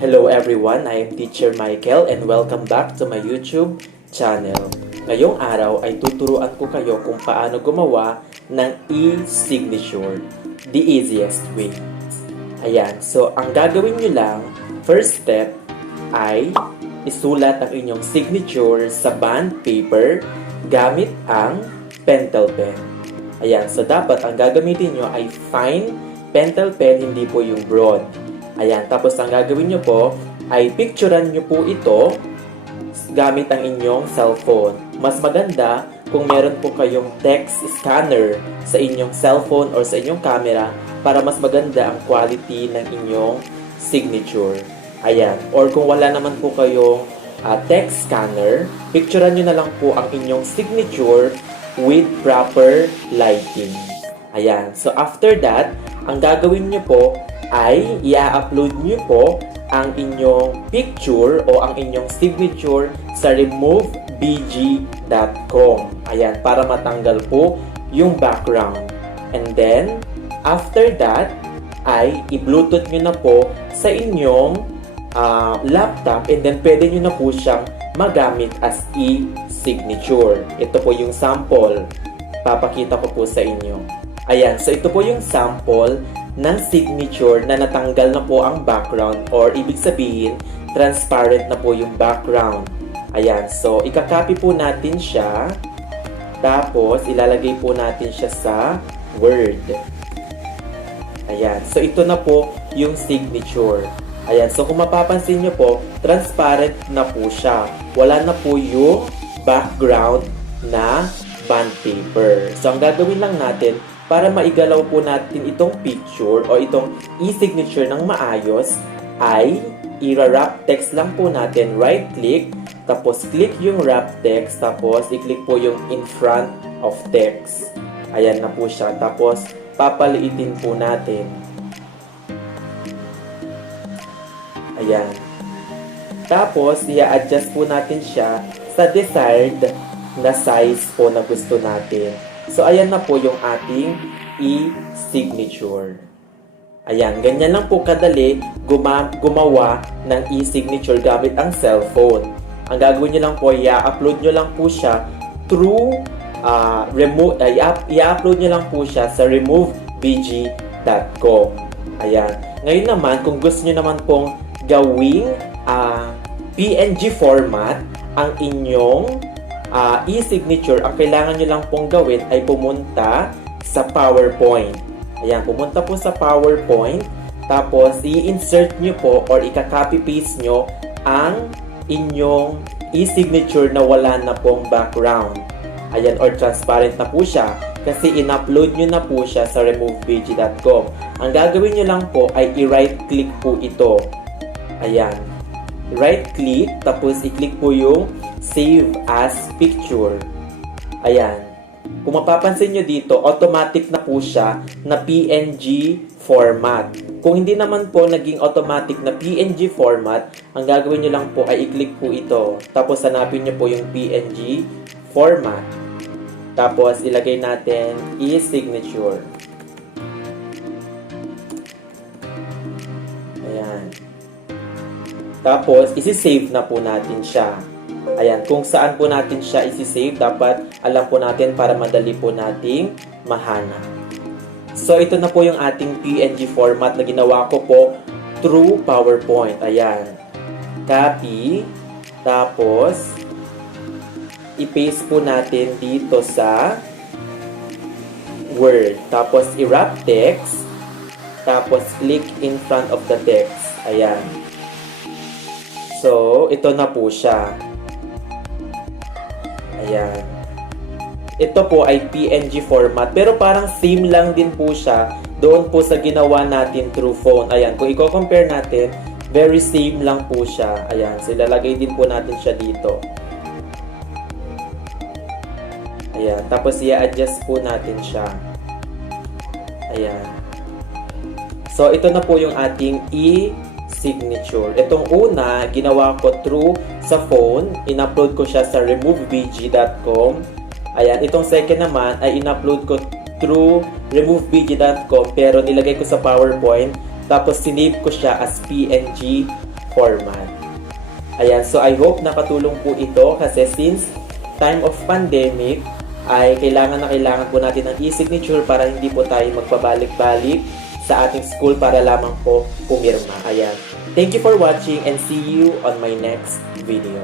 Hello everyone, I am Teacher Michael and welcome back to my YouTube channel. Ngayong araw ay tuturuan ko kayo kung paano gumawa ng e-signature, the easiest way. Ayan, so ang gagawin nyo lang, first step ay isulat ang inyong signature sa bond paper gamit ang pentel pen. Ayan, so dapat ang gagamitin nyo ay fine pentel pen, hindi po yung broad. Ayan, tapos ang gagawin nyo po ay picturean nyo po ito gamit ang inyong cellphone. Mas maganda kung meron po kayong text scanner sa inyong cellphone or sa inyong camera para mas maganda ang quality ng inyong signature. Ayan, or kung wala naman po kayong text scanner, picturean nyo na lang po ang inyong signature with proper lighting. Ayan, so after that, ang gagawin nyo po ay i-upload nyo po ang inyong picture o ang inyong signature sa removebg.com. Ayan, para matanggal po yung background. And then, after that, ay i-bluetooth nyo na po sa inyong laptop and then pwede nyo na po siyang magamit as e-signature. Ito po yung sample. Papakita ko po sa inyo. Ayan, so ito po yung sample ng signature na natanggal na po ang background or ibig sabihin, transparent na po yung background. Ayan, so ikakopy po natin siya tapos ilalagay po natin siya sa Word. Ayan, so ito na po yung signature. Ayan, so kung mapapansin nyo po, transparent na po siya. Wala na po yung background na bond paper. So ang gagawin lang natin, para maigalaw po natin itong picture o itong e-signature ng maayos, ay i-wrap text lang po natin. Right click, tapos click yung wrap text, tapos i-click po yung in front of text. Ayan na po siya. Tapos papaliitin po natin. Ayan. Tapos i-adjust po natin siya sa desired na size po na gusto natin. So, ayan na po yung ating e-signature. Ayan, ganyan lang po kadali gumawa ng e-signature gamit ang cellphone. Ang gagawin nyo lang po, i-upload nyo lang po siya through i-upload nyo lang po siya sa removebg.com. Ayan. Ngayon naman, kung gusto nyo naman pong gawing PNG format ang inyong e-signature, ang kailangan nyo lang pong gawin ay pumunta sa PowerPoint. Ayan, pumunta po sa PowerPoint, tapos i-insert nyo po or i-copy paste nyo ang inyong e-signature na wala na pong background. Ayan, or transparent na po siya kasi in-upload nyo na po siya sa removebg.com. Ang gagawin nyo lang po ay i-right click po ito. Ayan, right click, tapos i-click po yung Save as Picture. Ayan. Kung mapapansin nyo dito, automatic na po siya na PNG format. Kung hindi naman po naging automatic na PNG format, ang gagawin nyo lang po ay i-click po ito. Tapos hanapin nyo po yung PNG format. Tapos ilagay natin e-signature. Ayan. Tapos isi-save na po natin siya. Ayan, kung saan po natin siya isi-save, dapat alam po natin para madali po nating mahanap. So, ito na po yung ating PNG format na ginawa ko po through PowerPoint. Ayan. Copy. Tapos, i-paste po natin dito sa Word. Tapos, i-wrap text. Tapos, click in front of the text. Ayan. So, ito na po siya. Ayan. Ito po ay PNG format. Pero parang same lang din po siya doon po sa ginawa natin through phone. Ayan. Kung i-compare natin, very same lang po siya. Ayan. So, ilalagay din po natin siya dito. Ayan. Tapos, i-adjust po natin siya. Ayan. So, ito na po yung ating signature. Itong una, ginawa ko through sa phone. In-upload ko siya sa removebg.com. Ayan, itong second naman ay in-upload ko through removebg.com pero nilagay ko sa PowerPoint tapos sinave ko siya as PNG format. Ayan, so I hope nakatulong po ito kasi since time of pandemic, ay kailangan po natin ng e-signature para hindi po tayo magpabalik-balik sa ating school para lamang po pumirma. Ayan. Thank you for watching and see you on my next video.